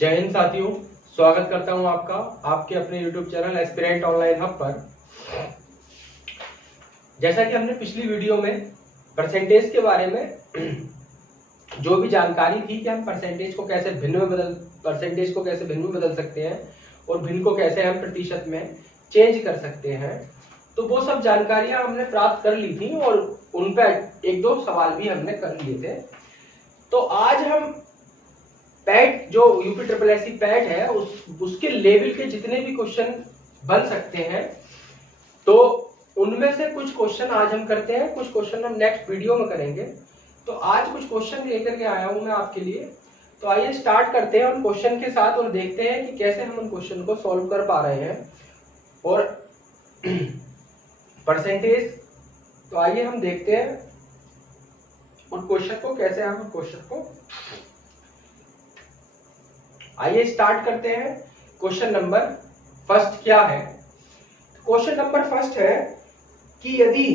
जय हिंद साथियों, स्वागत करता हूं आपका आपके अपने YouTube channel aspirant online hub पर। जैसा कि हमने पिछली वीडियो में परसेंटेज के बारे में जो भी जानकारी थी कि हम परसेंटेज को कैसे भिन्न में बदल सकते हैं और भिन्न को कैसे हम प्रतिशत में चेंज कर सकते हैं, तो वो सब जानकारियां हमने प्राप्त कर ली थी और उन पर एक दो सवाल भी हमने कर लिए थे। तो आज हम पैट जो यूपी पैट है उसके लेवल के जितने भी क्वेश्चन बन सकते हैं, तो उनमें से कुछ क्वेश्चन आज हम करते हैं, कुछ क्वेश्चन हम नेक्स्ट वीडियो में करेंगे। तो आज कुछ क्वेश्चन लेकर के आया हूं मैं आपके लिए। तो आइए स्टार्ट करते हैं उन क्वेश्चन के साथ और देखते हैं कि कैसे हम उन क्वेश्चन को सॉल्व कर पा रहे हैं और परसेंटेज। तो आइए हम देखते हैं उन क्वेश्चन को, कैसे हम उन क्वेश्चन को आइए स्टार्ट करते हैं। क्वेश्चन नंबर फर्स्ट क्या है? क्वेश्चन नंबर फर्स्ट है कि यदि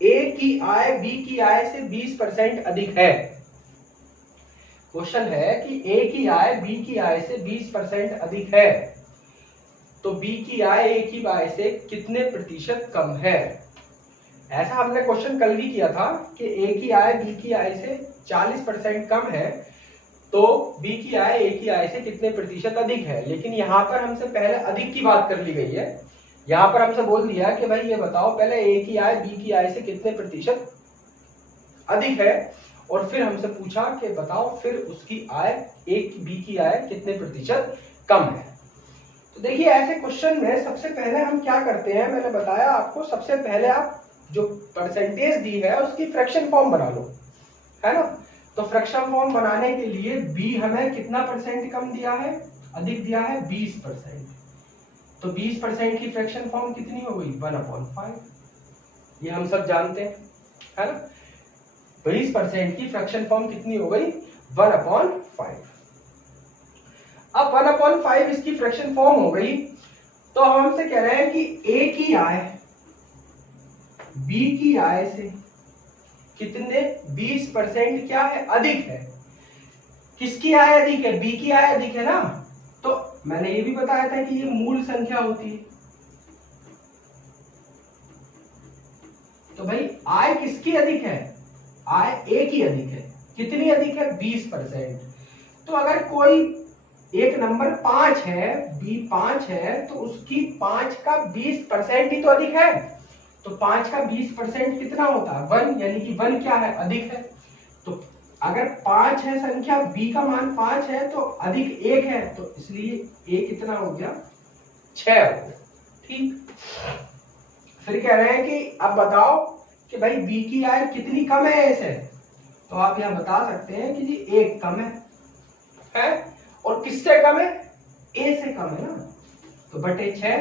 ए की आय बी की आय से 20% अधिक है। क्वेश्चन है कि ए की आय बी की आय से 20% अधिक है, तो बी की आय ए की आय से कितने प्रतिशत कम है? ऐसा हमने क्वेश्चन कल भी किया था कि ए की आय बी की आय से 40% कम है, तो बी की आय ए की आय से कितने प्रतिशत अधिक है। लेकिन यहाँ पर हमसे पहले अधिक की बात कर ली गई है। यहाँ पर हमसे बोल दिया कि भाई ये बताओ पहले ए की आय बी की आय से कितने प्रतिशत अधिक है, और फिर हमसे पूछा कि बताओ फिर उसकी आय ए की बी की आय कितने प्रतिशत कम है। तो देखिए ऐसे क्वेश्चन में सबसे पहले हम क्या करते हैं, मैंने बताया आपको, सबसे पहले आप जो परसेंटेज दी है उसकी फ्रैक्शन फॉर्म बना लो, है ना। तो फ्रैक्शन फॉर्म बनाने के लिए बी हमें कितना परसेंट कम दिया है, अधिक दिया है 20%। तो 20% की फ्रैक्शन फॉर्म कितनी हो गई, 1/5। ये हम सब जानते हैं, है ना। 20% की फ्रैक्शन फॉर्म कितनी हो गई, 1/5। अब 1/5 इसकी फ्रैक्शन फॉर्म हो गई, तो हम हमसे कह रहे हैं कि ए की आय बी की आय से कितने 20% क्या है, अधिक है। किसकी आय अधिक है, बी की आय अधिक है ना। तो मैंने ये भी बताया था कि ये मूल संख्या होती है। तो भाई आय किसकी अधिक है, आय ए की अधिक है। कितनी अधिक है, 20%। तो अगर कोई एक नंबर 5 है, बी 5 है, तो उसकी 5 का 20% ही तो अधिक है। तो 5 का 20% कितना होता है, 1, यानी कि 1 क्या है, अधिक है। तो अगर 5 है संख्या, बी का मान 5 है, तो अधिक 1 है, तो इसलिए ए कितना हो गया, 6 हो गया। ठीक। फिर कह रहे हैं कि अब बताओ कि भाई बी की आय कितनी कम है ए से। तो आप यहां बता सकते हैं कि जी 1 कम है? और किससे कम है, ए से कम है ना। तो बटे 6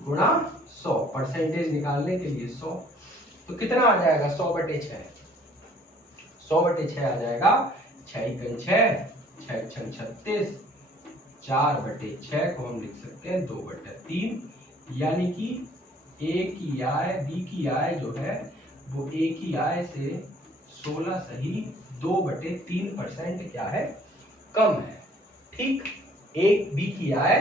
गुणा 100, परसेंटेज निकालने के लिए 100। तो कितना आ जाएगा, 100/6। 100/6 आ जाएगा। 6 × 6, 6 × 36, 4/6 को हम लिख सकते हैं 2/3। यानी कि ए की आय बी की आय जो है वो ए की आय से 16 सही 2/3% क्या है, कम है। ठीक। एक बी की आय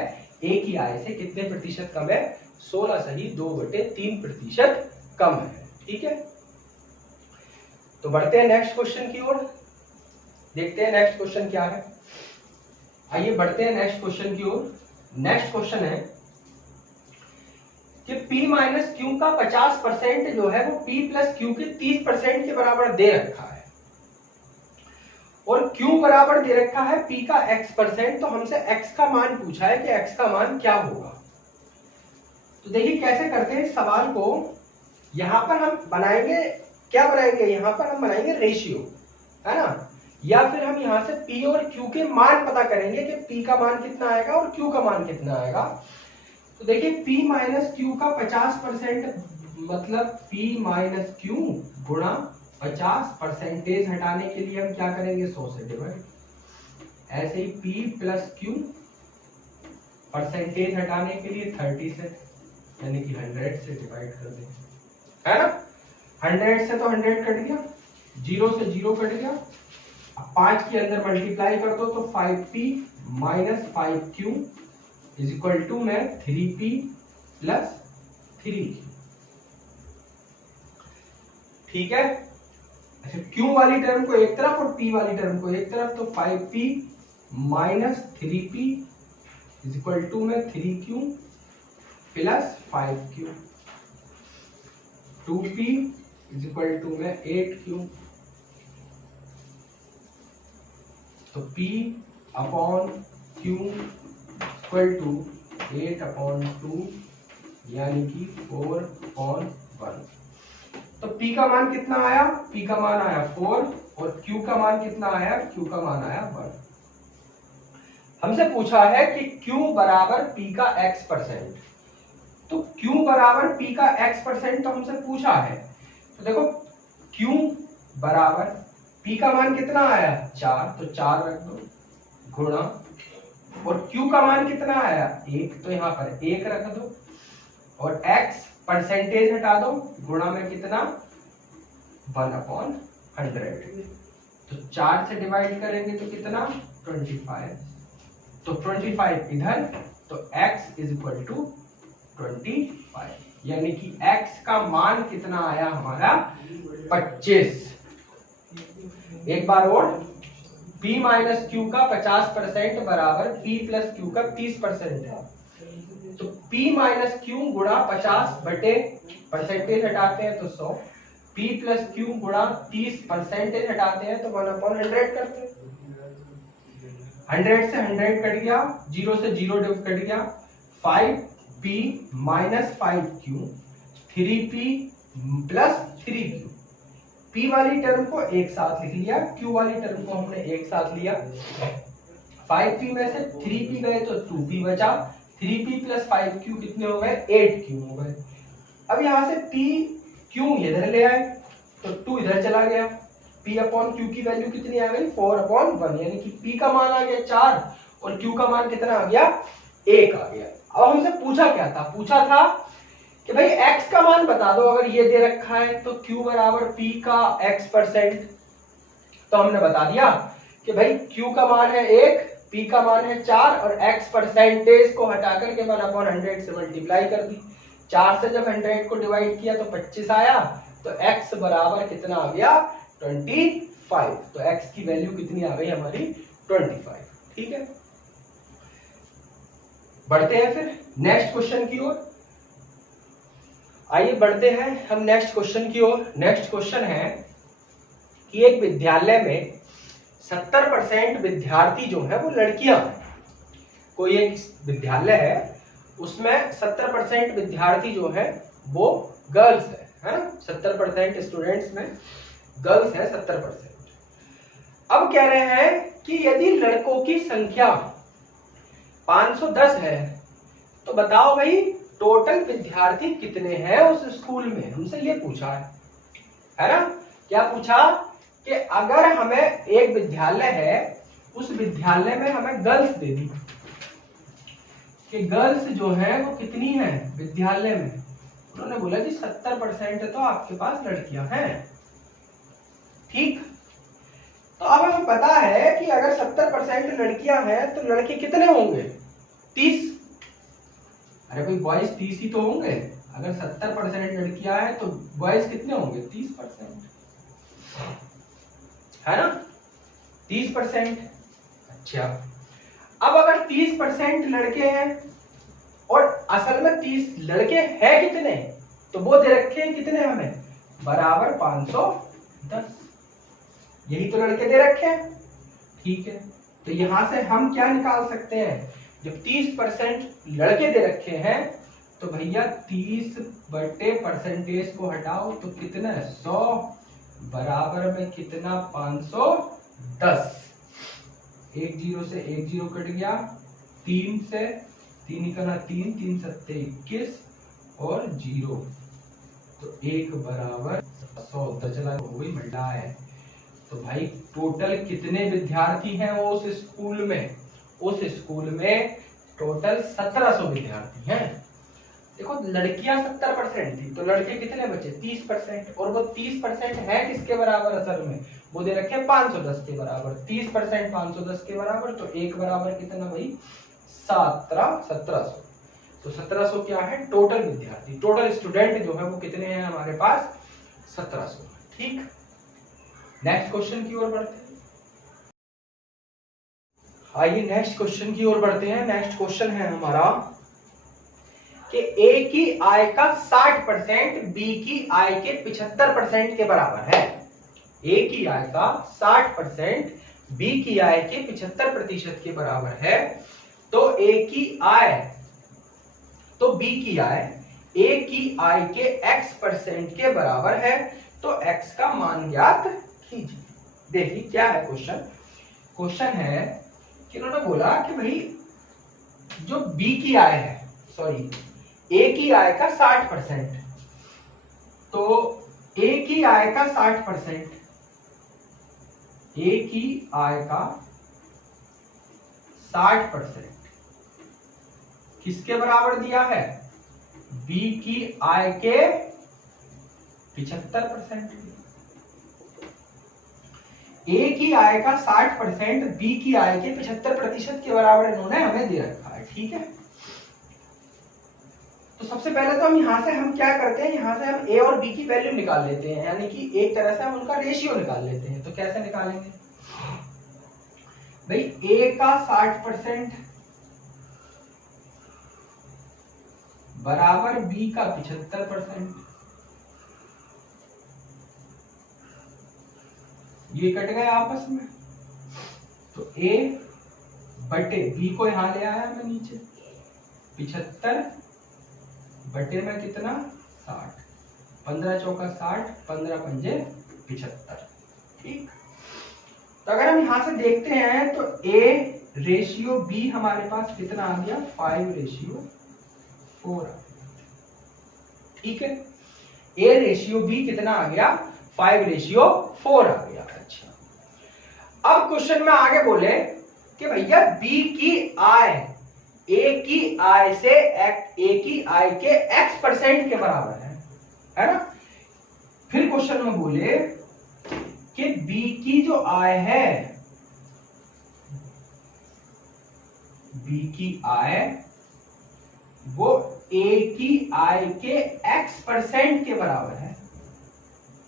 ए की आय से कितने प्रतिशत कम है, 16 सही 2/3% कम है। ठीक है। तो बढ़ते हैं नेक्स्ट क्वेश्चन की ओर, देखते हैं नेक्स्ट क्वेश्चन क्या है। आइए बढ़ते हैं नेक्स्ट क्वेश्चन की ओर। नेक्स्ट क्वेश्चन है कि P माइनस Q का 50% जो है वो P प्लस Q के 30% के बराबर दे रखा है, और Q बराबर दे रखा है P का X%। तो हमसे X का मान पूछा है कि X का मान क्या होगा। तो देखिए कैसे करते हैं इस सवाल को। यहां पर हम बनाएंगे, क्या बनाएंगे, यहां पर हम बनाएंगे रेशियो, है ना। या फिर हम यहां से P और Q के मान पता करेंगे कि P का मान कितना आएगा और Q का मान कितना आएगा। तो देखिए P माइनस Q का 50% मतलब P माइनस Q गुणा 50, परसेंटेज हटाने के लिए हम क्या करेंगे, 100 से डिवाइड। ऐसे ही P प्लस Q परसेंटेज हटाने के लिए 30 से, यानी कि 100 से डिवाइड कर दें, है ना। 100 से तो 100 कट गया, 0 से 0 कट गया, 5 के अंदर मल्टीप्लाई कर दो तो 5p minus 5q is equal to में 3p प्लस 3q। ठीक है। अच्छा, q वाली टर्म को एक तरफ और p वाली टर्म को एक तरफ, तो 5p minus 3p is equal to में 3q plus 5q। 2p is equal to में 8q। तो p upon q equal to 8/2 यानी कि 4/1। तो p का मान कितना आया? p का मान आया 4 और q का मान कितना आया? q का मान आया 1। हमसे पूछा है कि q बराबर p का x%। तो q बराबर p का x% तो हमसे पूछा है। तो देखो q बराबर p का मान कितना आया? 4, तो 4 रख दो गुणा, और q का मान कितना आया? 1, तो यहाँ पर 1 रख दो, और x परसेंटेज हटा दो, गुणा में कितना? 1/100। तो 4 से डिवाइड करेंगे तो कितना? 25। तो 25 इधर, तो x इज इक्वल टू 25, यानी कि x का मान कितना आया हमारा? 25। एक बार और, p माइनस q का 50% बराबर p प्लस q का 30% है। तो p माइनस q गुणा 50 बटे परसेंटेज हटाते हैं तो 100, p प्लस q गुणा 30 परसेंटेज हटाते हैं तो 1/100 करते हैं। 100 से 100 कट गया, 0 से 0 कट गया, 5p minus 5q, 3p plus 3q। p वाली टर्म को एक साथ लिख लिया, q वाली टर्म को हमने एक साथ लिया। 5p में से 3p गए तो 2p बचा, 3p प्लस 5q कितने हो गए? 8q हो गए। अब यहां से p q इधर ले आए तो 2 इधर चला गया, p अपॉन q की वैल्यू कितनी आ गई? 4/1, यानी कि p का मान आ गया 4 और q का मान कितना आ गया? 1 आ गया। अब हमसे पूछा क्या था? पूछा था कि भाई x का मान बता दो। अगर ये दे रखा है तो q बराबर p का x%, तो हमने बता दिया कि भाई q का मान है 1, p का मान है 4 और x परसेंटेज को हटा करके 1/100 से मल्टीप्लाई कर दी। 4 से जब 100 को डिवाइड किया तो 25 आया, तो x बराबर कितना आ गया? 25। तो x की वैल्यू कितनी आ गई हमारी? 25। ठीक है, बढ़ते हैं फिर नेक्स्ट क्वेश्चन की ओर। आइए बढ़ते हैं हम नेक्स्ट क्वेश्चन की ओर। नेक्स्ट क्वेश्चन है कि एक विद्यालय में 70% विद्यार्थी जो है वो लड़कियां हैं। कोई एक विद्यालय है, उसमें 70% विद्यार्थी जो है वो गर्ल्स है ना? 70% स्टूडेंट्स में गर्ल्स है 70%। अब कह रहे हैं कि यदि लड़कों की संख्या 510 है तो बताओ भाई टोटल विद्यार्थी कितने हैं उस स्कूल में। हमसे ये पूछा है ना? क्या पूछा कि अगर हमें एक विद्यालय है, उस विद्यालय में हमें गर्ल्स दे दी कि गर्ल्स जो है वो कितनी है विद्यालय में। उन्होंने बोला जी 70% तो आपके पास लड़कियां हैं। ठीक, तो अब हमें पता है कि अगर 70% लड़कियां हैं तो लड़के कितने होंगे? 30। अरे भाई बॉयज 30 ही तो होंगे। अगर 70% लड़कियां हैं तो बॉयज कितने होंगे? 30%, है ना? 30%। अच्छा, अब अगर 30% लड़के हैं और असल में 30 लड़के हैं कितने, तो वो दे रखे हैं कितने हमें? बराबर 510। यही तो लड़के दे रखे हैं। ठीक है, तो यहां से हम क्या निकाल सकते हैं? जब 30% लड़के दे रखे हैं तो भैया 30 बटे परसेंटेज को हटाओ तो कितना है? 100 बराबर में कितना? 510। 1 0 से 1 0 कट गया, 3 से 3 का ना 3, 3 सत्ते 21 और 0, तो 1 बराबर 100 चला हो गई मल्टा है। तो भाई टोटल कितने विद्यार्थी हैं वो उस स्कूल में? उस स्कूल में टोटल 1700 विद्यार्थी हैं। देखो लड़कियां 70% थी तो लड़के कितने बचे? 30%, और वो 30% है किसके बराबर असल में? वो दे रखे हैं 510 के बराबर, 30% 510 के बराबर, तो एक बराबर कितना भाई 1700। तो 1700 क्या है टोटल विद्यार्थी, टोटल स्टूडेंट जो है वो कितने हैं हमारे पास 1700। ठीक, नेक्स्ट क्वेश्चन की ओर बढ़ते हैं। आइए नेक्स्ट क्वेश्चन की ओर बढ़ते हैं। नेक्स्ट क्वेश्चन है हमारा कि ए की आय का 60% बी की आय के 75% के बराबर है। ए की आय का 60% बी की आय के 75% के बराबर है। तो ए की आय तो बी की आय ए की आय के x% के बराबर है। तो x का मान ज्ञात कीजिए। देखिए क्या है क्वेश्चन। क्वेश्चन है कि उन्होंने बोला कि भाई जो बी की आय है, सॉरी ए की आय का 60%, तो ए की आय का 60%, ए की आय का 60% किसके बराबर दिया है, बी की आय के 75%। ए की आय का 60% बी की आय के 75% के बराबर इन्होंने हमें दे रखा है। ठीक है, तो सबसे पहले तो हम क्या करते हैं, यहां से हम ए और बी की वैल्यू निकाल लेते हैं, यानी कि एक तरह से हम उनका रेशियो निकाल लेते हैं। तो कैसे निकालेंगे भाई, ए का 60% बराबर बी का 75%, ये कट गए आपस में, तो ए बटे बी को यहां ले आया मैं नीचे, 75 बटे में कितना 60, 15 चौका 60, 15 पंजे 75। ठीक, तो अगर हम यहां से देखते हैं तो ए रेशियो बी हमारे पास कितना आ गया 5:4। ठीक है, ए रेशियो बी कितना आ गया 5:4 आ गया। अच्छा, अब क्वेश्चन में आगे बोले कि भैया बी की आय ए की आय से ए की आय के x% के बराबर है ना। फिर क्वेश्चन में बोले कि बी की जो आय है, बी की आय वो ए की आय के x% के बराबर है।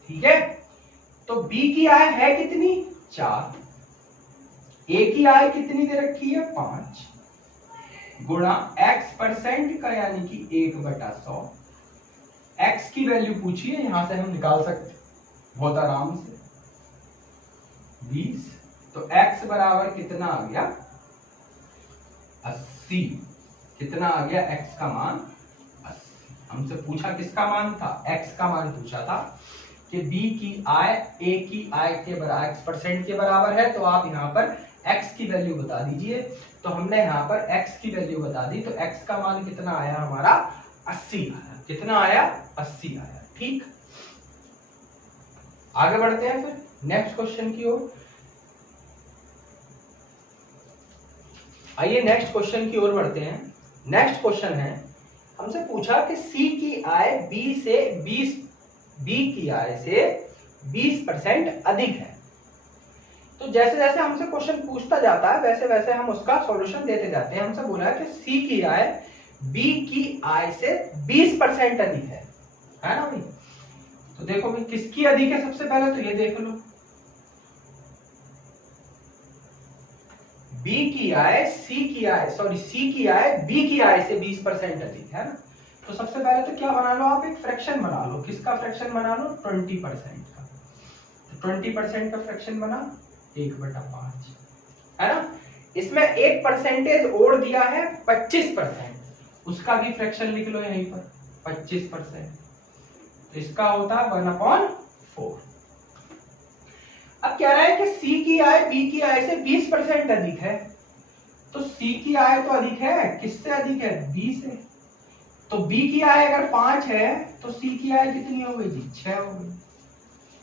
ठीक है, तो बी की आय है कितनी 4, ए की आय कितनी दे रखी है 5, गुणा x% का यानी कि 1/100। x की वैल्यू पूछिए, यहां से हम निकाल सकते बहुत आराम से 20। तो x बराबर कितना आ गया 80। कितना आ गया x का मान 80। हमसे पूछा किसका मान था, x का मान पूछा था कि b की आय a की आय के बराबर x% के बराबर है। तो आप यहाँ पर x की वैल्यू बता दीजिए। तो हमने यहाँ पर x की वैल्यू बता दी, तो x का मान कितना आया हमारा 80 आया। कितना आया 80 आया। ठीक, आगे बढ़ते हैं फिर नेक्स्ट क्वेश्चन की ओर। आइए नेक्स्ट क्वेश्चन की ओर बढ़ते हैं। नेक्स्ट क्वेश्चन है, हमसे पूछा कि C की आय B की आय से 20% अधिक है। तो जैसे जैसे हमसे क्वेश्चन पूछता जाता है वैसे वैसे हम उसका सॉल्यूशन देते जाते हैं। हमसे बोला है कि C की आय B की आय से 20% अधिक है ना भाई। तो देखो भाई किसकी अधिक है, सबसे पहले तो ये देख लो, C की आय B की आय से 20% अधिक है ना। तो सबसे पहले तो क्या बना लो आप, एक फ्रैक्शन बना लो। किसका फ्रैक्शन बना लो 20% का। तो 20% का फ्रैक्शन बना 1/5 है ना। इसमें एक परसेंटेज और दिया है 25%, उसका भी फ्रैक्शन लिख लो यहीं पर 25%। तो इसका होता है 1/4। अब कह रहा है कि C की आय B की आय से 20% अधिक है। तो C की आय तो अधिक है, किससे अधिक है B से। तो B की आय अगर 5 है तो C की आय कितनी हो गई जी 6 हो गई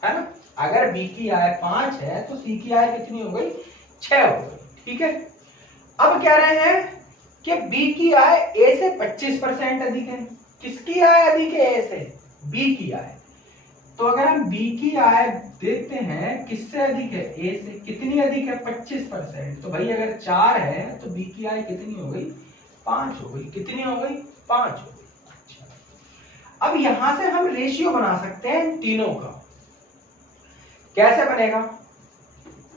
है ना। अगर B की आय 5 है तो C की आय कितनी हो गई 6 हो गई। ठीक है, अब कह रहे हैं कि B की आय A से 25% अधिक है। किसकी आय अधिक है A से, B की आय। तो अगर हम बी की आय देखते हैं किससे अधिक है, ए से। कितनी अधिक है, 25%। तो भाई अगर 4 है तो बी की आय कितनी हो गई, 5 हो गई। कितनी हो गई, 5 हो गई। अच्छा, अब यहां से हम रेशियो बना सकते हैं तीनों का। कैसे बनेगा,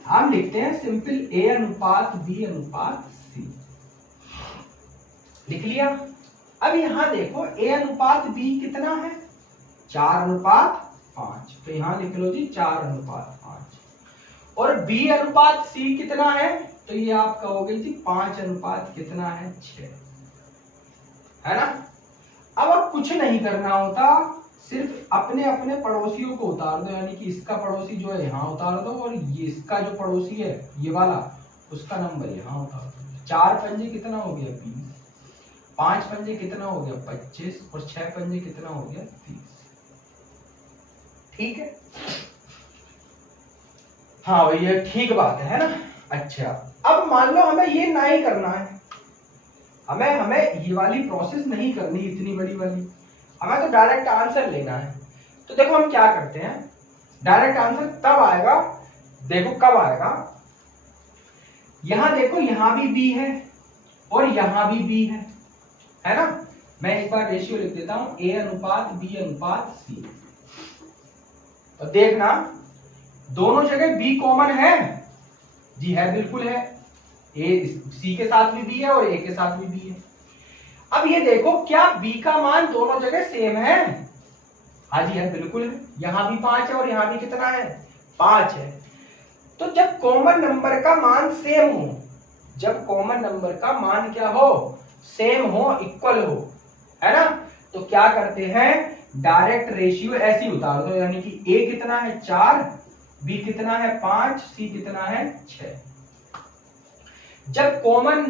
हम लिखते हैं सिंपल ए अनुपात बी अनुपात सी। लिख लिया। अब यहां देखो ए अनुपात बी कितना है, 4:5। तो यहां लिख लो जी 4:5। और बी अनुपात सी कितना है, तो ये आपका हो गया जी 5 कितना है, 6, है ना। अब कुछ नहीं करना होता, सिर्फ अपने अपने पड़ोसियों को उतार दो, यानी कि इसका पड़ोसी जो है यहाँ उतार दो, और ये इसका जो पड़ोसी है ये वाला, उसका नंबर यहाँ उतार दो। 4 पंजे कितना हो गया, 20। 5 पंजे कितना हो गया, 25। और 6 पंजे कितना हो गया, 30। ठीक है, हाँ भैया ठीक बात है ना। अच्छा, अब मान लो हमें ये ना ही करना है, हमें ये वाली प्रोसेस नहीं करनी, इतनी बड़ी वाली, हमें तो डायरेक्ट आंसर लेना है। तो देखो हम क्या करते हैं, डायरेक्ट आंसर तब आएगा, देखो कब आएगा, यहां देखो यहां भी बी है और यहां भी बी है ना। मैं एक बार रेशियो लिख देता हूं, ए अनुपात बी अनुपात सी। तो देखना दोनों जगह बी कॉमन है, जी है, बिल्कुल है। ए सी के साथ भी बी है और ए के साथ भी बी है। अब ये देखो क्या बी का मान दोनों जगह सेम है, हाँ जी है, बिल्कुल है। यहां भी 5 है और यहां भी कितना है, 5 है। तो जब कॉमन नंबर का मान सेम हो, जब कॉमन नंबर का मान क्या हो, सेम हो, इक्वल हो, है ना, तो क्या करते हैं, डायरेक्ट रेशियो ऐसे ही उतार दो, यानी कि ए कितना है, 4, बी कितना है, 5, सी कितना है, 6। जब कॉमन,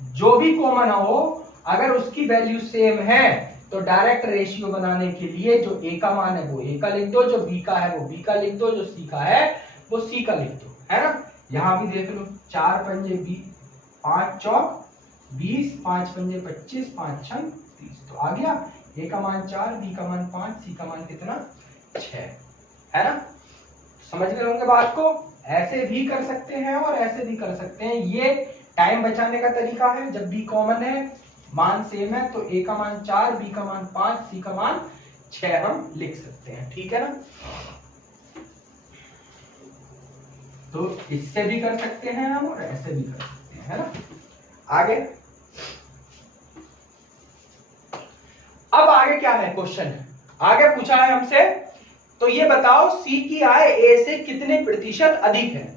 जो भी कॉमन हो, अगर उसकी वैल्यू सेम है तो डायरेक्ट रेशियो बनाने के लिए जो ए का मान है वो ए का लिख दो, जो बी का है वो बी का लिख दो, जो सी का है वो सी का लिख दो, है ना। यहां भी देख लो, 4 पंजे 20, 5 चौक 20, 5 पंजे 25, 5 छंग 30। तो आ गया ए का मान 4, बी का मान 5, सी का मान कितना, 6, है ना। समझ गए होंगे बात को। ऐसे भी कर सकते हैं और ऐसे भी कर सकते हैं, ये टाइम बचाने का तरीका है। जब बी कॉमन है, मान सेम है, तो ए का मान 4, बी का मान 5, सी का मान 6 हम लिख सकते हैं, ठीक है ना। तो इससे भी कर सकते हैं हम और ऐसे भी कर सकते हैं, है ना। आगे, अब आगे क्या है क्वेश्चन, आगे पूछा है हमसे, तो ये बताओ सी की आय ए से कितने प्रतिशत अधिक है।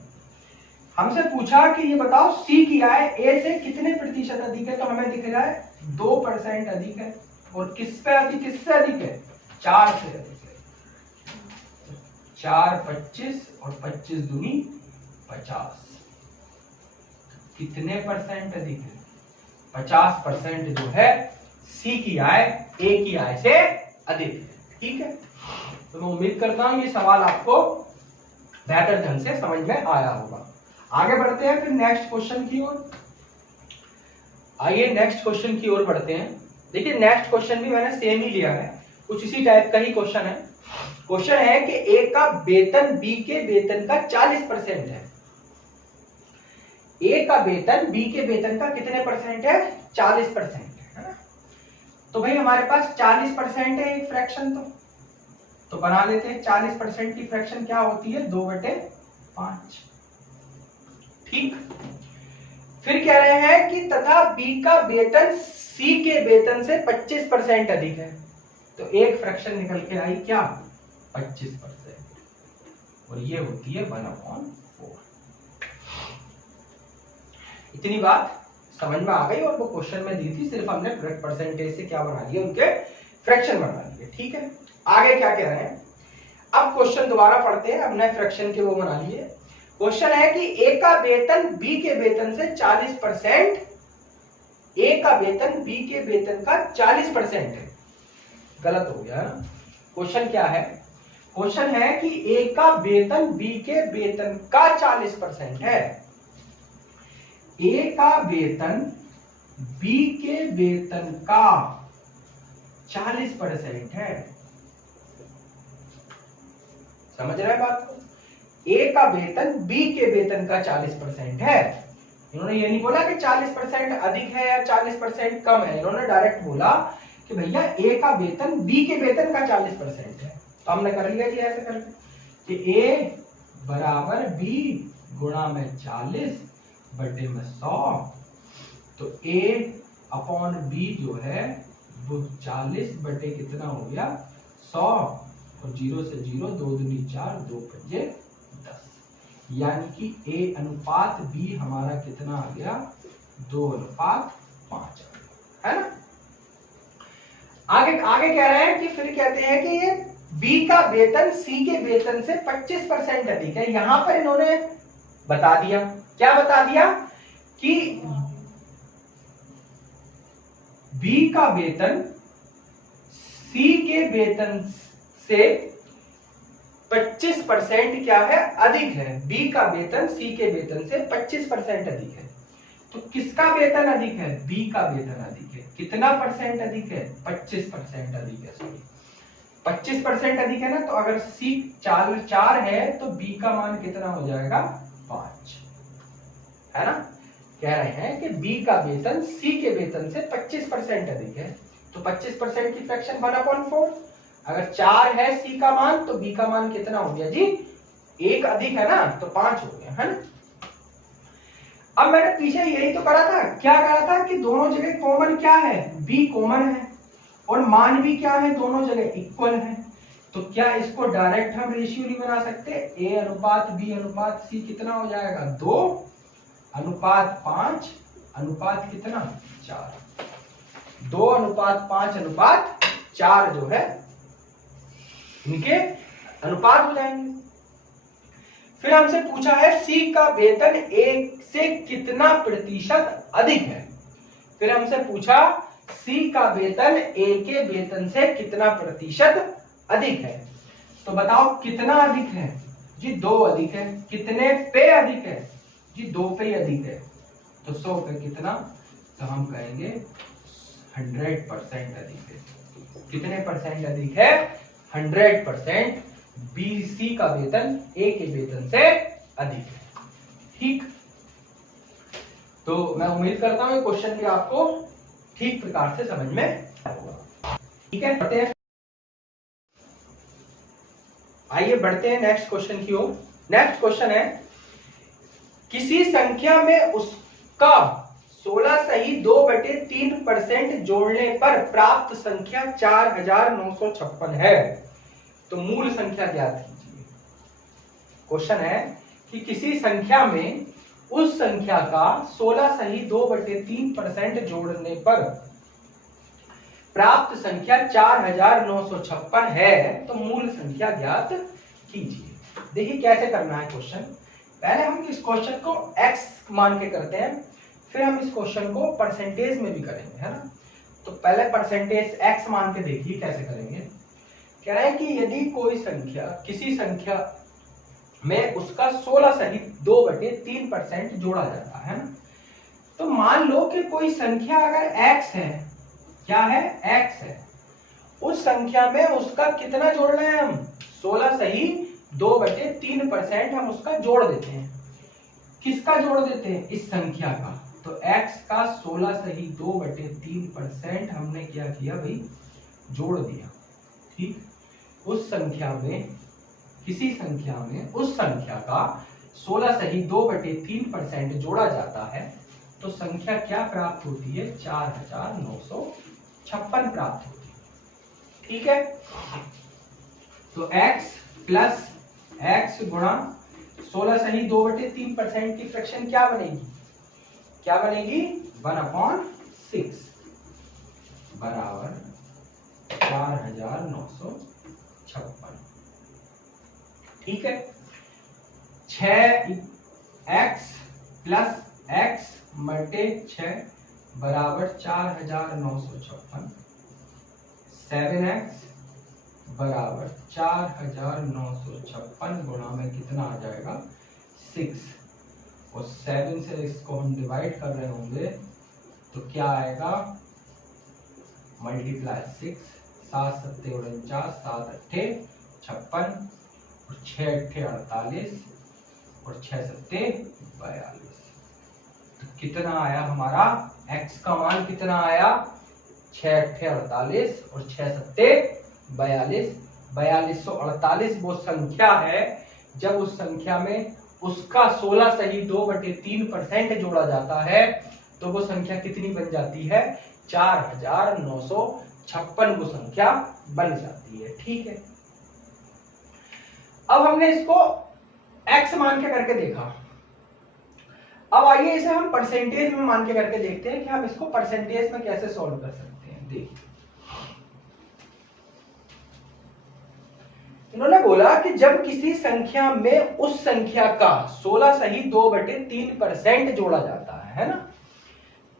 हमसे पूछा कि ये बताओ सी की आय ए से कितने प्रतिशत अधिक है, तो हमें दिख रहा है 2% अधिक है। और किस पे अधिक, किससे अधिक है, 4 से अधिक है। 4 25 और 25 दूनी 50। कितने परसेंट अधिक है, 50% जो है सी की आय ए की आय से अधिक है, ठीक है। तो मैं उम्मीद करता हूं ये सवाल आपको बेहतर ढंग से समझ में आया होगा। आगे बढ़ते हैं फिर नेक्स्ट क्वेश्चन की ओर। आइए नेक्स्ट क्वेश्चन की ओर बढ़ते हैं। देखिए नेक्स्ट क्वेश्चन भी मैंने सेम ही लिया है, कुछ इसी टाइप का ही क्वेश्चन है। क्वेश्चन है कि ए का वेतन बी के वेतन का 40% है। ए का वेतन बी के वेतन का कितने परसेंट है, 40% है ना। तो भाई हमारे पास 40% है एक फ्रैक्शन, तो बना लेते हैं। 40% की फ्रैक्शन क्या होती है, 2/5, ठीक। फिर कह रहे हैं कि तथा बी का वेतन सी के वेतन से 25% अधिक है। तो एक फ्रैक्शन निकल के आई क्या, 25%, और ये होती है 1/4। इतनी बात समझ में आ गई, और वो क्वेश्चन में दी थी, सिर्फ हमने परसेंटेज से क्या बना लिया, उनके फ्रैक्शन बना लिए, ठीक है। आगे क्या कह रहे हैं, अब क्वेश्चन दोबारा पढ़ते हैं, हमने फ्रैक्शन के वो बना लिए। क्वेश्चन है कि ए का वेतन बी के वेतन से 40%, ए का वेतन बी के वेतन का 40% है। गलत हो गया ना। क्वेश्चन क्या है, क्वेश्चन है कि ए का वेतन बी के वेतन का 40% है। ए का वेतन बी के वेतन का 40% है। समझ रहे हैं बात को? ए का वेतन बी के वेतन का 40% है। इन्होंने ये नहीं बोला कि 40% अधिक है या 40% कम है, इन्होंने डायरेक्ट बोला कि भैया ए का वेतन बी के वेतन का 40% है। तो हमने कर लिया जी ऐसे करके कि ए बराबर बी गुणा में 40 बटे में 100। तो ए अपॉन बी जो है वो 40 बटे कितना हो गया 100, और 0 से 0 2 दूनी 4 2 पंजे 10, यानी कि ए अनुपात बी हमारा कितना आ गया 2:5 है ना। आगे आगे कह रहे हैं कि फिर कहते हैं कि ये बी का वेतन सी के वेतन से 25% अधिक है। यहां पर इन्होंने बता दिया, क्या बता दिया कि बी का वेतन सी के वेतन से 25% क्या है अधिक है। बी का वेतन सी के वेतन से 25% अधिक है। तो किसका वेतन अधिक है? बी का वेतन अधिक है। कितना परसेंट अधिक है? 25% अधिक है। सॉरी 25% अधिक है ना। तो अगर सी 4 है तो बी का मान कितना हो जाएगा 5, है ना। कह रहे हैं कि बी का वेतन सी के वेतन से 25% अधिक है। तो 25% की फ्रैक्शन 1/4। अगर 4 है सी का मान तो बी का मान कितना हो गया जी 1 अधिक है ना, तो 5 हो गया, है ना। अब मैंने पीछे यही तो करा था, क्या करा था कि दोनों जगह कॉमन क्या है, बी कॉमन है और मान भी क्या है दोनों जगह इक्वल है। तो क्या इसको डायरेक्ट हम रेशियो नहीं बना सकते? ए अनुपात बी अनुपात सी कितना हो जाएगा 2:5 अनुपात कितना 4। 2:5 जो है इनके अनुपात हो जाएंगे। फिर हमसे पूछा है सी का वेतन ए से कितना प्रतिशत अधिक है। फिर हमसे पूछा सी का वेतन ए के वेतन से कितना प्रतिशत अधिक है। तो बताओ कितना अधिक है जी 2 अधिक है। कितने पे अधिक है जी 2 पे अधिक है। तो 100 पे कितना, तो हम कहेंगे 100% अधिक है। कितने परसेंट अधिक है? 100%। बी सी का वेतन ए के वेतन से अधिक है। ठीक, तो मैं उम्मीद करता हूं क्वेश्चन भी आपको ठीक प्रकार से समझ में आएगा। ठीक है, बढ़ते हैं। आइए बढ़ते हैं नेक्स्ट क्वेश्चन की ओर। नेक्स्ट क्वेश्चन है किसी संख्या में उसका 16 सही 2/3% जोड़ने पर प्राप्त संख्या 4956 है। तो मूल संख्या ज्ञात कीजिए। क्वेश्चन है कि किसी संख्या में उस संख्या का 16 सही 2/3% जोड़ने पर प्राप्त संख्या 4956 है। तो मूल संख्या ज्ञात कीजिए। देखिए कैसे करना है क्वेश्चन। पहले हम इस क्वेश्चन को x मान के करते हैं, फिर हम इस क्वेश्चन को परसेंटेज में भी करेंगे, है ना। तो पहले परसेंटेज x मान के देखिए कैसे करेंगे। कह रहे हैं कि यदि कोई संख्या किसी संख्या में उसका 16 सहित 2/3% जोड़ा जाता है ना। तो मान लो कि कोई संख्या अगर x है, क्या है x है, उस संख्या में उसका कितना जोड़ना है हम 16 सही 2/3% हम उसका जोड़ देते हैं। किसका जोड़ देते हैं? इस संख्या का। तो x का 16 सही 2/3% हमने क्या किया भाई जोड़ दिया। ठीक, उस संख्या में किसी संख्या में उस संख्या का 16 सही 2/3% जोड़ा जाता है तो संख्या क्या प्राप्त होती है 4956 प्राप्त होती है। ठीक है, तो x प्लस x गुणा 16 सही 2/3% की फ्रैक्शन क्या बनेगी? क्या बनेगी 1/6 बराबर 4956। ठीक है, 6x प्लस x मल्टे 6 बराबर 4956। 7x बराबर 4956 गुणा में कितना आ जाएगा 6, और 7 से इसको हम डिवाइड कर रहे होंगे तो क्या आएगा मल्टीप्लाई 6, 7 7 49, 7 8 56, और 6 अट्ठे 48 और 6 सत्ते 42। तो कितना आया हमारा x का मान कितना आया? 6 अट्ठे 48 और 6 सत्ते 42। 4248 वो संख्या है जब उस संख्या में उसका 16 सही 2/3% जोड़ा जाता है तो वो संख्या कितनी बन जाती है? 4956 वो संख्या बन जाती है। ठीक है, अब हमने इसको x मान के करके देखा। अब आइए इसे हम परसेंटेज में मान के करके देखते हैं कि हम इसको परसेंटेज में कैसे सॉल्व कर सकते हैं। देखिए, इन्होंने बोला कि जब किसी संख्या में उस संख्या का 16 सही 2/3% जोड़ा जाता है ना,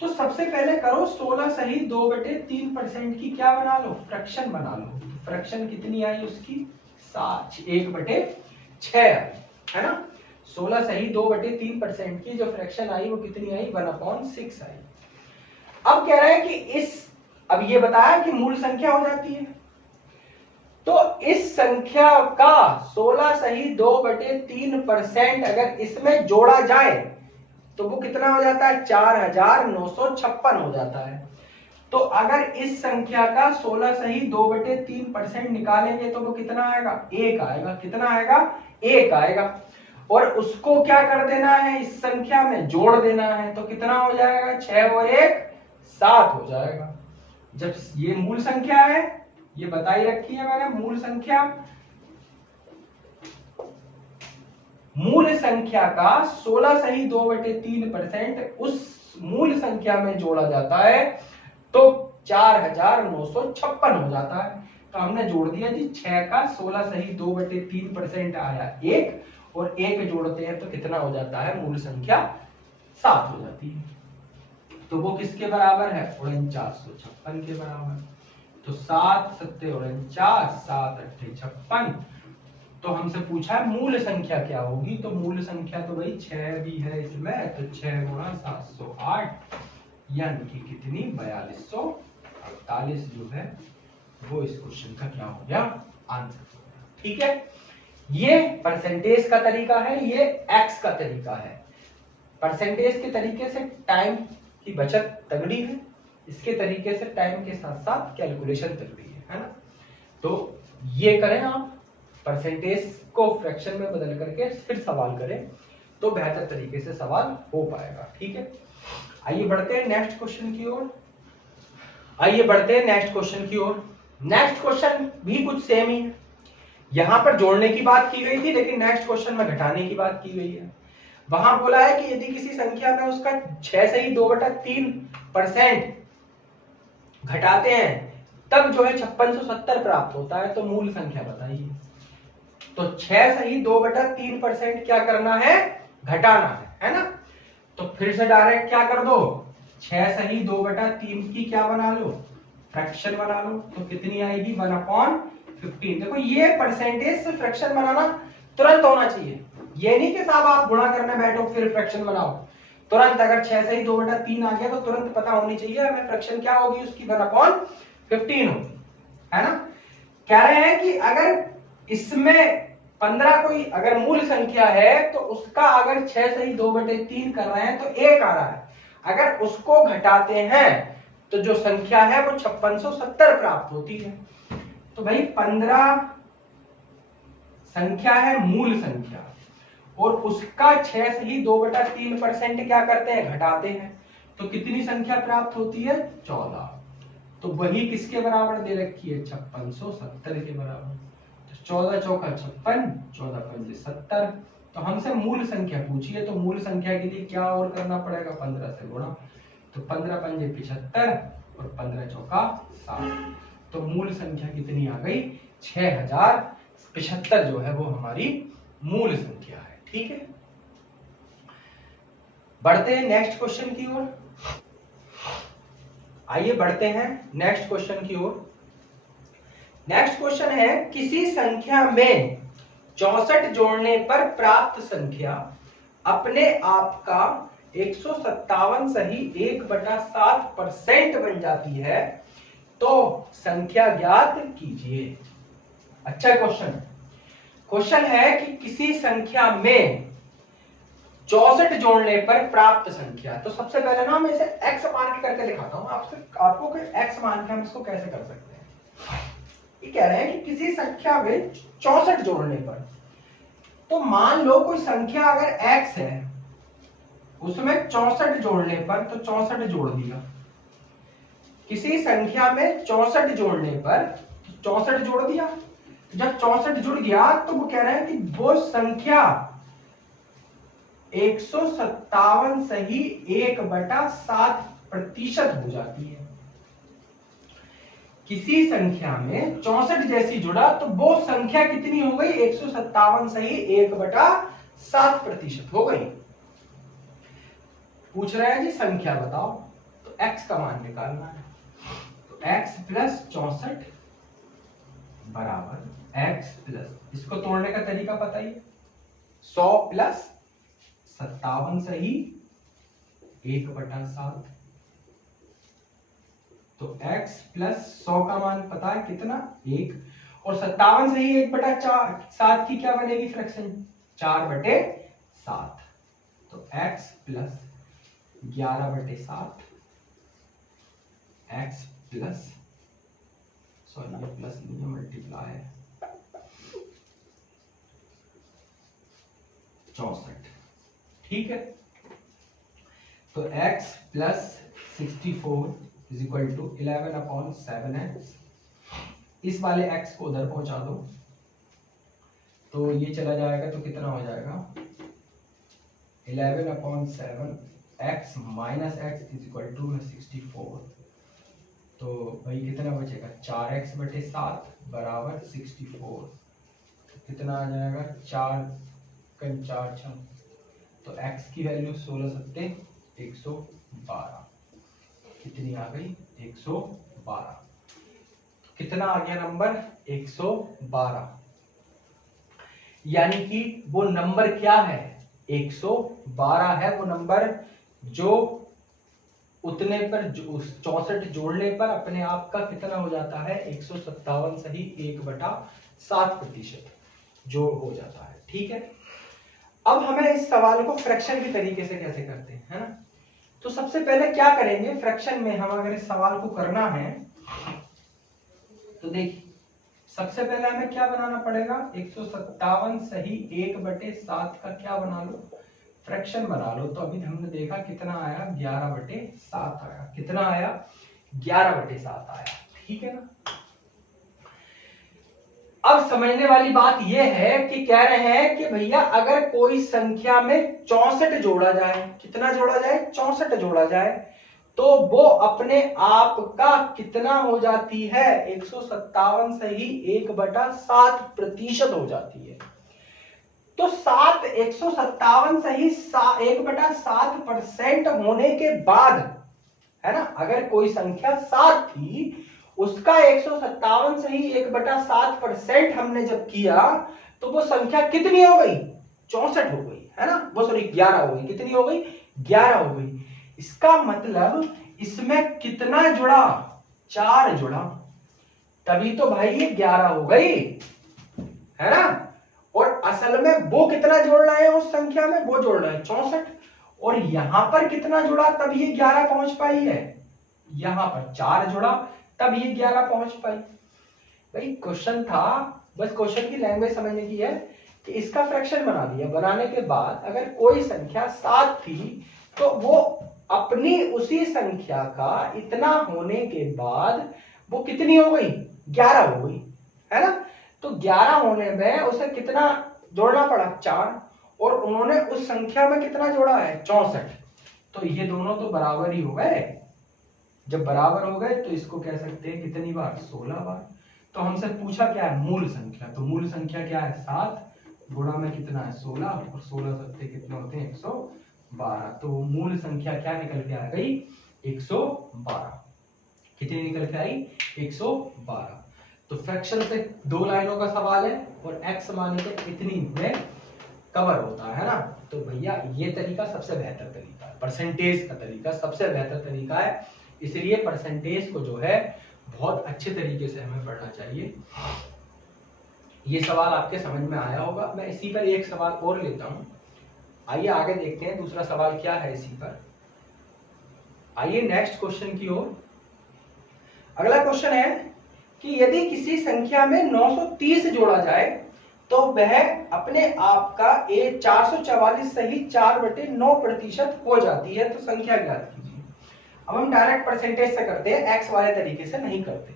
तो सबसे पहले करो 16 सही 2/3% की क्या बना लो? फ्रैक्शन बना लो। फ्रैक्शन कितनी आई उसकी? 7, 1/6 आई, है ना। 16 सही 2/3% की जो फ्रैक्शन आई वो कितनी आई? 1/6 आई। अब कह रहे हैं कि अब ये बताया कि मूल संख्या हो जाती है, तो इस संख्या का 16 सही 2/3% अगर इसमें जोड़ा जाए तो वो कितना हो जाता है? 4956 हो जाता है। तो अगर इस संख्या का 16 सही 2/3% निकालेंगे तो वो कितना आएगा? 1 आएगा। कितना आएगा? 1 आएगा। और उसको क्या कर देना है? इस संख्या में जोड़ देना है। तो कितना हो जाएगा? 6 और 1 7 हो जाएगा। जब ये मूल संख्या है, ये बताई रखी है मैंने, मूल संख्या का 16 सही 2/3% उस मूल संख्या में जोड़ा जाता है तो 4956 हो जाता है। तो हमने जोड़ दिया जी, 6 का 16 सही 2/3% आया 1, और 1 जोड़ते हैं तो कितना हो जाता है? मूल संख्या 7 हो जाती है। तो वो किसके बराबर है? 4956 के बराबर। तो 7 सत्ते 49, 7 अट्ठे 56। तो हमसे पूछा है मूल संख्या क्या होगी, तो मूल संख्या तो भाई 6 भी है इसमें, तो 6 गुणा 708 यानी कि कितनी? 4248 जो है वो इस क्वेश्चन का क्या हो गया? आंसर। ठीक है, ये परसेंटेज का तरीका है, ये एक्स का तरीका है। परसेंटेज के तरीके से टाइम की बचत तगड़ी है, इसके तरीके से टाइम के साथ साथ कैलकुलेशन तगड़ी है ना। तो ये करें आप, परसेंटेज को फ्रैक्शन में बदल करके फिर सवाल करें तो बेहतर तरीके से सवाल हो पाएगा। ठीक है, आइए बढ़ते हैं नेक्स्ट क्वेश्चन की ओर। नेक्स्ट क्वेश्चन भी कुछ सेम ही है। यहां पर जोड़ने की बात की गई थी, लेकिन नेक्स्ट क्वेश्चन में घटाने की बात की गई है। वहां बोला है कि यदि किसी संख्या में उसका 6 सही 2/3% घटाते हैं तब जो है 5670 प्राप्त होता है। तो मूल संख्या बताइए। तो 6 सही 2/3% क्या करना है? घटाना है ना। तो फिर से डायरेक्ट क्या कर दो, 6 सही 2/3 की क्या बना लो? फ्रैक्शन बना लो। तो कितनी आएगी? 1/15। देखो, ये परसेंटेज से फ्रैक्शन बनाना तुरंत होना चाहिए। ये नहीं कि साहब आप गुणा करने बैठो फिर फ्रैक्शन बनाओ। तुरंत अगर 6 सही 2/3 आ गया तो तुरंत पता होनी चाहिए हमें फ्रैक्शन क्या होगी उसकी? 1/15 होगी, है ना। कह रहे हैं कि अगर इसमें 15 कोई अगर मूल संख्या है तो उसका अगर 6 सही 2/3 कर रहे हैं तो 1 आ रहा है। अगर उसको घटाते हैं तो जो संख्या है वो 5670 प्राप्त होती है। तो भाई 15 संख्या है मूल संख्या, और उसका 6 सही 2/3% क्या करते हैं? घटाते हैं। तो कितनी संख्या प्राप्त होती है? 14। तो वही किसके बराबर दे रखी है? 5670 के बराबर। तो 14 चौका 56, 14 पंजे 70। तो हमसे मूल संख्या पूछी है, तो मूल संख्या के लिए क्या और करना पड़ेगा? 15 से गुणा। तो 15 पंजे 75 और 15 चौका 60। तो मूल संख्या कितनी आ गई? 6075 जो है वो हमारी मूल संख्या है। ठीक है, बढ़ते हैं नेक्स्ट क्वेश्चन की ओर। आइए बढ़ते हैं नेक्स्ट क्वेश्चन की ओर। नेक्स्ट क्वेश्चन है, किसी संख्या में 64 जोड़ने पर प्राप्त संख्या अपने आप का 157 सही 1/7% बन जाती है, तो संख्या ज्ञात कीजिए। अच्छा क्वेश्चन है। क्वेश्चन है कि किसी संख्या में 64 जोड़ने पर प्राप्त संख्या। तो सबसे पहले ना मैं इसे x मान के करके दिखाता हूं आपको कि x मान के हम इसको कैसे कर सकते हैं। ये कह रहे हैं कि किसी संख्या में 64 जोड़ने पर, तो मान लो कोई संख्या अगर x है उसमें 64 जोड़ने पर, तो 64 जोड़ दिया। किसी संख्या में 64 जोड़ने पर 64 जोड़ दिया। जब 64 जुड़ गया तो वो कह रहे हैं कि वो संख्या 157 सही 1/7% हो जाती है। किसी संख्या में 64 जैसी जुड़ा तो वो संख्या कितनी हो गई? 157 सही 1/7% हो गई। पूछ रहा है जी संख्या बताओ, तो x का मान निकालना है। तो x प्लस 64 बराबर x प्लस, इसको तोड़ने का तरीका पता ही है, 100 प्लस 57 सही 1/7। तो x प्लस 100 का मान पता है कितना? 1, और 57 सही 1/7 की क्या बनेगी फ्रैक्शन? 4/7। तो x plus 11/7, x plus, sorry ये प्लस नहीं है मल्टीप्लाई है, 64। ठीक है, तो x plus 64 is equal to 11/7x। इस वाले x को उधर पहुंचा दो तो ये चला जाएगा, तो कितना हो जाएगा? 11/7x minus x is equal to 64। तो भाई कितना बचेगा? 4x/7 बराबर 64। तो कितना आ जाएगा? 4×4 तो x की वैल्यू 16 सत्ते 112। कितनी आ गई? 112। कितना आ गया नंबर? 112। यानी कि वो नंबर क्या है? 112 है वो नंबर जो उतने पर 64 जोड़ने पर अपने आप का कितना हो जाता है? 157 सही 1/7% जो हो जाता है। ठीक है, अब हमें इस सवाल को फ्रैक्शन के तरीके से कैसे करते हैं, है ना? तो सबसे पहले क्या करेंगे फ्रैक्शन में, हम अगर इस सवाल को करना है तो देखिए सबसे पहले हमें क्या बनाना पड़ेगा? 157 सही 1/7 का क्या बना लो? फ्रैक्शन बना लो। तो अभी हमने देखा कितना आया? 11/7 आया। कितना आया? 11/7 आया। ठीक है ना? अब समझने वाली बात यह है कि कह रहे हैं कि भैया अगर कोई संख्या में 64 जोड़ा जाए, कितना जोड़ा जाए? 64 जोड़ा जाए, तो वो अपने आप का कितना हो जाती है? 157 सही 1/7% हो जाती है। तो 157 सही 1/7% होने के बाद, है ना, अगर कोई संख्या 7 थी, उसका 157 सही 1/7% हमने जब किया तो वो संख्या कितनी हो गई? 64 हो गई, है ना? वो सॉरी 11 हो गई। कितनी हो गई? 11 हो गई। इसका मतलब इसमें कितना जुड़ा? 4 जुड़ा, तभी तो भाई ये 11 हो गई, है ना? और असल में वो कितना जोड़ना है उस संख्या में? वो जोड़ना है 64, और यहां पर कितना जुड़ा तब ये 11 पहुंच पाई है? यहां पर 4 जुड़ा तब ये 11 पहुंच पाई। भाई क्वेश्चन था, बस क्वेश्चन की लैंग्वेज समझने की है कि इसका फ्रैक्शन बना दिया। बनाने के बाद अगर कोई संख्या 7 थी तो वो अपनी उसी संख्या का इतना होने के बाद वो कितनी हो गई? 11 हो गई, है ना? तो 11 होने में उसे कितना जोड़ना पड़ा? 4, और उन्होंने उस संख्या में कितना जोड़ा है? 64। तो ये दोनों तो बराबर ही हो गए। जब बराबर हो गए तो इसको कह सकते हैं कितनी बार? 16 बार। तो हमसे पूछा क्या है? मूल संख्या। तो मूल संख्या क्या है? 7 गुणा में कितना है? 16, और 16 सत्ते कितने होते हैं? 112। तो मूल संख्या क्या निकल के आ गई? 112। कितनी निकल के आई? 112। तो फ्रैक्शन से 2 लाइनों का सवाल है और x माने के इतनी में कवर होता है ना? तो भैया ये तरीका सबसे बेहतर तरीका है, परसेंटेज का तरीका सबसे बेहतर तरीका है। इसलिए परसेंटेज को जो है बहुत अच्छे तरीके से हमें पढ़ना चाहिए। ये सवाल आपके समझ में आया होगा। मैं इसी पर एक सवाल और लेता हूं। आइए आगे देखते हैं दूसरा सवाल क्या है इसी पर। आइए नेक्स्ट क्वेश्चन की ओर। अगला क्वेश्चन है कि यदि किसी संख्या में 930 जोड़ा जाए तो वह अपने आप का 444 सही 4/9% हो जाती है, तो संख्या ज्ञात कीजिए। अब हम डायरेक्ट परसेंटेज से करते हैं, एक्स वाले तरीके से नहीं करते।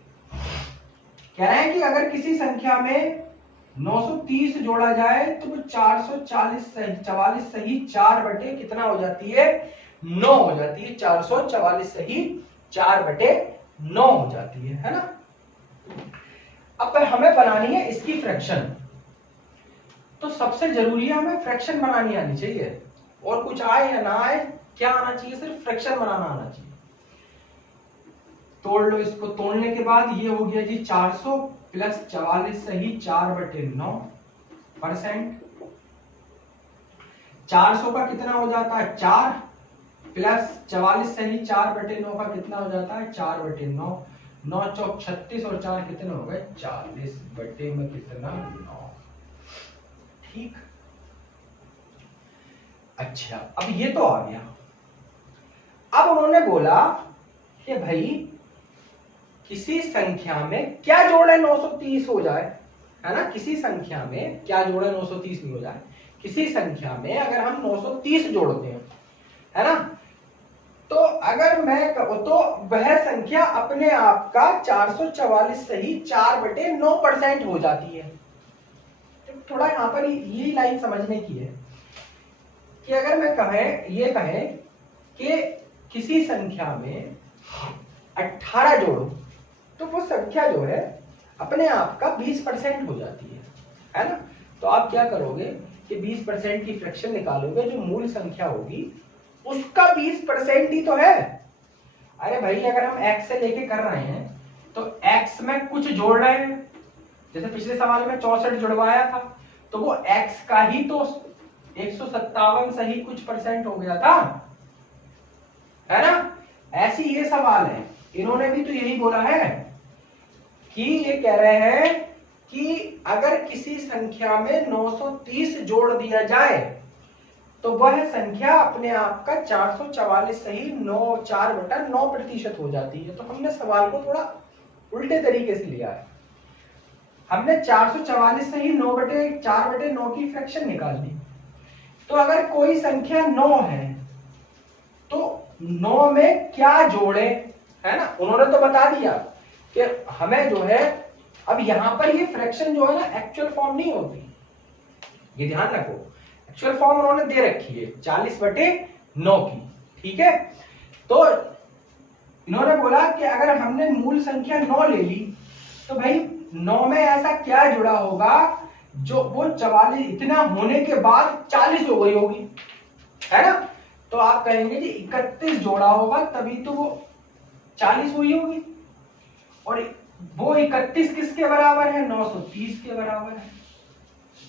कह रहे हैं कि अगर किसी संख्या में 930 जोड़ा जाए तो वो 444 सही 4 कितना हो जाती है, 9 हो जाती है। 444 सही 4/9 हो जाती है ना। अब हमें बनानी है इसकी फ्रैक्शन। तो सबसे जरूरी है हमें फ्रैक्शन बनानी आनी चाहिए, और कुछ आए या ना आए, क्या आना चाहिए, सिर्फ फ्रैक्शन बनाना आना चाहिए। तोड़ लो इसको। तोड़ने के बाद ये हो गया जी 400 प्लस 44 सही 4/9%। 400 का कितना हो जाता है 4, प्लस 44 सही 4/9 का कितना हो जाता है 4/9। 9 चौक 36 और 4 कितने हो गए 40 बटे में कितना 9। ठीक। अच्छा, अब ये तो आ गया। अब उन्होंने बोला कि भाई किसी संख्या में क्या जोड़े 930 हो जाए, है ना। किसी संख्या में क्या जोड़े 930 नहीं हो जाए। किसी संख्या में अगर हम 930 जोड़ते हैं, है ना, तो अगर मैं कहूं तो वह संख्या अपने आप का 444 सही 4/9% हो जाती है। तो थोड़ा यहां पर ये लाइन समझने की है कि अगर मैं कहें कि किसी संख्या में 18 जोड़ो तो वो संख्या जो है अपने आप का 20% हो जाती है ना। तो आप क्या करोगे कि 20% की फ्रैक्शन निकालोगे, जो मूल संख्या होगी उसका 20% ही तो है। अरे भाई अगर हम x से लेके कर रहे हैं तो x में कुछ जोड़ रहे हैं, जैसे पिछले सवाल में 64 जुड़वाया था, तो वो x का ही तो 157 सही कुछ % हो गया था, है ना। ऐसी ये सवाल है, इन्होंने भी तो यही बोला है कि ये कह रहे हैं कि अगर किसी संख्या में 930 जोड़ दिया जाए तो वह संख्या अपने आप का 444 सही 4/9% हो जाती है। तो हमने सवाल को थोड़ा उल्टे तरीके से लिया है। हमने 444 सही 4/9 की फ्रैक्शन निकाल ली। तो अगर कोई संख्या 9 है तो 9 में क्या जोड़े, है ना। उन्होंने तो बता दिया कि हमें जो है, अब यहां पर ये फ्रैक्शन जो है ना एक्चुअल फॉर्म नहीं होती, ये ध्यान रखो। एक्चुअल फॉर्म उन्होंने दे रखी है 40/9 की, ठीक है। तो इन्होंने बोला कि अगर हमने मूल संख्या 9 ले ली तो भाई 9 में ऐसा क्या जुड़ा होगा जो वो 44 इतना होने के बाद 40 हो गई होगी, है ना। तो आप कहेंगे जी 31 जोड़ा होगा तभी तो वो 40 हुई होगी, और वो 31 किसके बराबर है 930 के बराबर है।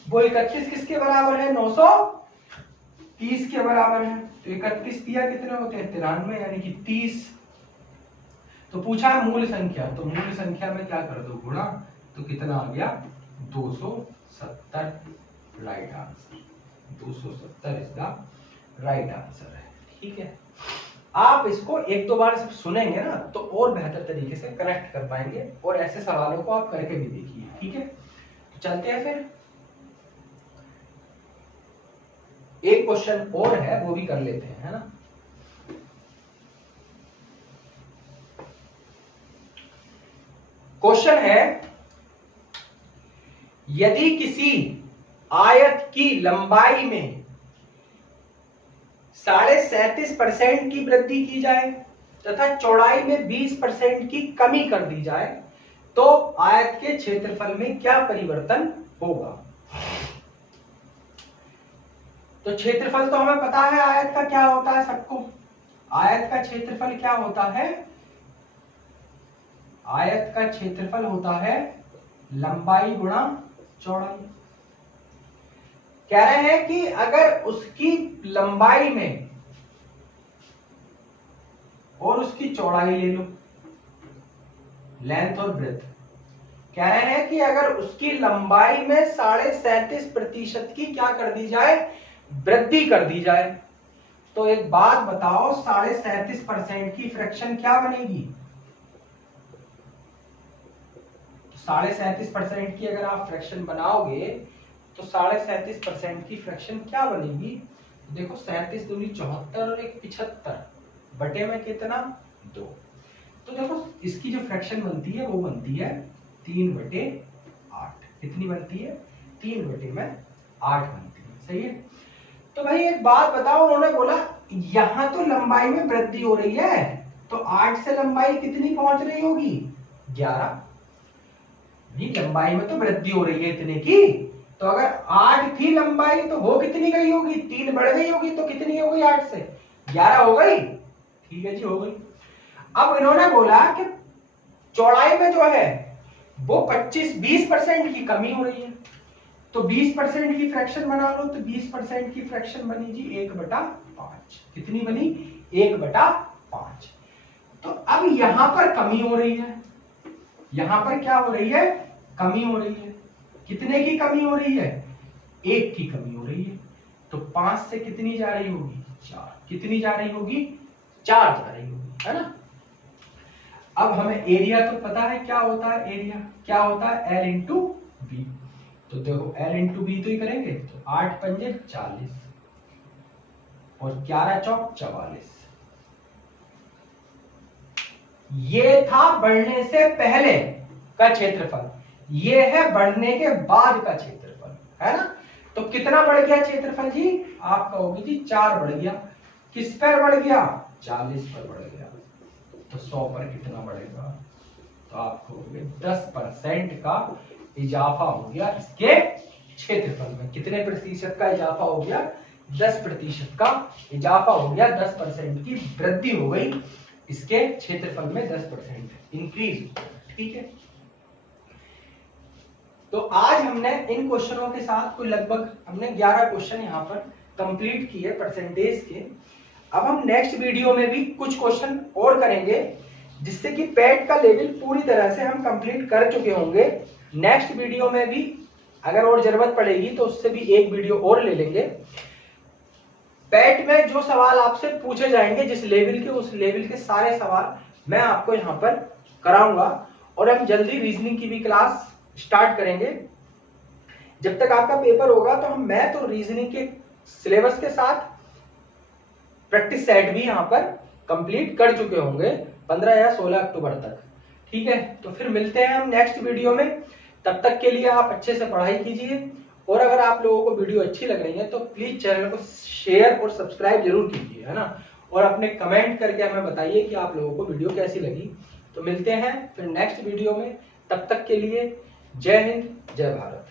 वो 31 किसके बराबर है 930 के बराबर है। तो 31 दिया कितने होते हैं 93, यानी कि 30। तो पूछा है मूल संख्या, तो मूल संख्या में क्या कर दो गुणा, तो कितना आ गया 270। Right answer 270 is the right answer है। ठीक है, आप इसको एक दो बार सब सुनेंगे ना तो और बेहतर तरीके से कनेक्ट कर पाएंगे, और ऐसे सवालों को आप करके भी देखिए। ठीक है, तो चलते हैं फिर। एक क्वेश्चन और है वो भी कर लेते हैं, है ना। क्वेश्चन है यदि किसी आयत की लंबाई में 37.5% की वृद्धि की जाए तथा चौड़ाई में 20% की कमी कर दी जाए तो आयत के क्षेत्रफल में क्या परिवर्तन होगा। तो क्षेत्रफल तो हमें पता है आयत का क्या होता है सबको। आयत का क्षेत्रफल क्या होता है, आयत का क्षेत्रफल होता है लंबाई गुणा चौड़ाई। कह रहे हैं कि अगर उसकी लंबाई में और उसकी चौड़ाई ले लो, लेंथ और ब्रेथ, कह रहे हैं कि अगर उसकी लंबाई में 37.5% की क्या कर दी जाए, वृद्धि कर दी जाए, तो एक बात बताओ 37.5% की फ्रैक्शन क्या बनेगी? 37.5% की अगर आप फ्रैक्शन बनाओगे तो 37.5% की फ्रैक्शन क्या बनेगी? देखो 37 दूनी 74 और एक 75 बटे में कितना 2। तो देखो इसकी जो फ्रैक्शन बनती है वो बनती है 3/8। कितनी बनती है? 3/8 बनती है। सही है। तो भाई एक बात बताओ, उन्होंने बोला यहां तो लंबाई में वृद्धि हो रही है, तो 8 से लंबाई कितनी पहुंच रही होगी? 11। लंबाई में तो वृद्धि हो रही है इतने की, तो अगर 8 थी लंबाई तो वो कितनी गई होगी? 3 बढ़ गई होगी, तो कितनी हो गई? 8 से 11 हो गई। ठीक है जी, हो गई। अब इन्होंने बोला कि चौड़ाई में जो है वो 20% की कमी हो रही है, तो 20% की फ्रैक्शन बना लो, तो 20% की फ्रैक्शन बनी जी 1/5। कितनी बनी? 1/5। तो अब यहां पर कमी हो रही है, यहां पर क्या हो रही है? कमी हो रही है। कितने की कमी हो रही है? 1 की कमी हो रही है। तो 5 से कितनी जा रही होगी? 4। कितनी जा रही होगी? 4 जा रही होगी, है ना। अब हमें एरिया तो पता है क्या होता है, एरिया क्या होता है? L into B. तो देखो L इंटू बी तो ही करेंगे, तो 8 पंजे 40 और 11 चौक 44। ये था बढ़ने से पहले का क्षेत्रफल, ये है बढ़ने के बाद का क्षेत्रफल, है ना। तो कितना बढ़ गया क्षेत्रफल जी? आप कहोगे जी 4 बढ़ गया। किस पर बढ़ गया? 40 पर बढ़ गया। तो 100 पर कितना बढ़ेगा? तो आप कहोगे 10% का इजाफा हो गया इसके क्षेत्रफल में। कितने प्रतिशत का इजाफा हो गया? 10% का इजाफा हो गया, 10% की वृद्धि हो गई इसके क्षेत्रफल में, 10% इंक्रीज। ठीक है। तो आज हमने इन क्वेश्चनों के साथ कोई लगभग हमने 11 क्वेश्चन यहाँ पर कंप्लीट किए परसेंटेज के। अब हम नेक्स्ट वीडियो में भी कुछ क्वेश्चन और करेंगे, जिससे कि पैट का लेवल पूरी तरह से हम कंप्लीट कर चुके होंगे। नेक्स्ट वीडियो में भी अगर और जरूरत पड़ेगी तो उससे भी एक वीडियो और ले लेंगे। पैट में जो सवाल आपसे पूछे जाएंगे जिस लेवल के, उस लेवल के सारे सवाल मैं आपको यहाँ पर कराऊंगा। और हम जल्दी रीजनिंग की भी क्लास स्टार्ट करेंगे। जब तक आपका पेपर होगा तो मैं तो रीजनिंग के सिलेबस के साथ प्रैक्टिस सेट भी यहाँ पर कंप्लीट कर चुके होंगे 15 या 16 अक्टूबर तक। ठीक है, तो फिर मिलते हैं हम नेक्स्ट वीडियो में। तब तक के लिए आप अच्छे से पढ़ाई कीजिए, और अगर आप लोगों को वीडियो अच्छी लग रही है तो प्लीज चैनल को शेयर और सब्सक्राइब जरूर कीजिए, है ना। और अपने कमेंट करके हमें बताइए कि आप लोगों को वीडियो कैसी लगी। तो मिलते हैं फिर नेक्स्ट वीडियो में, तब तक के लिए जय हिंद, जय भारत।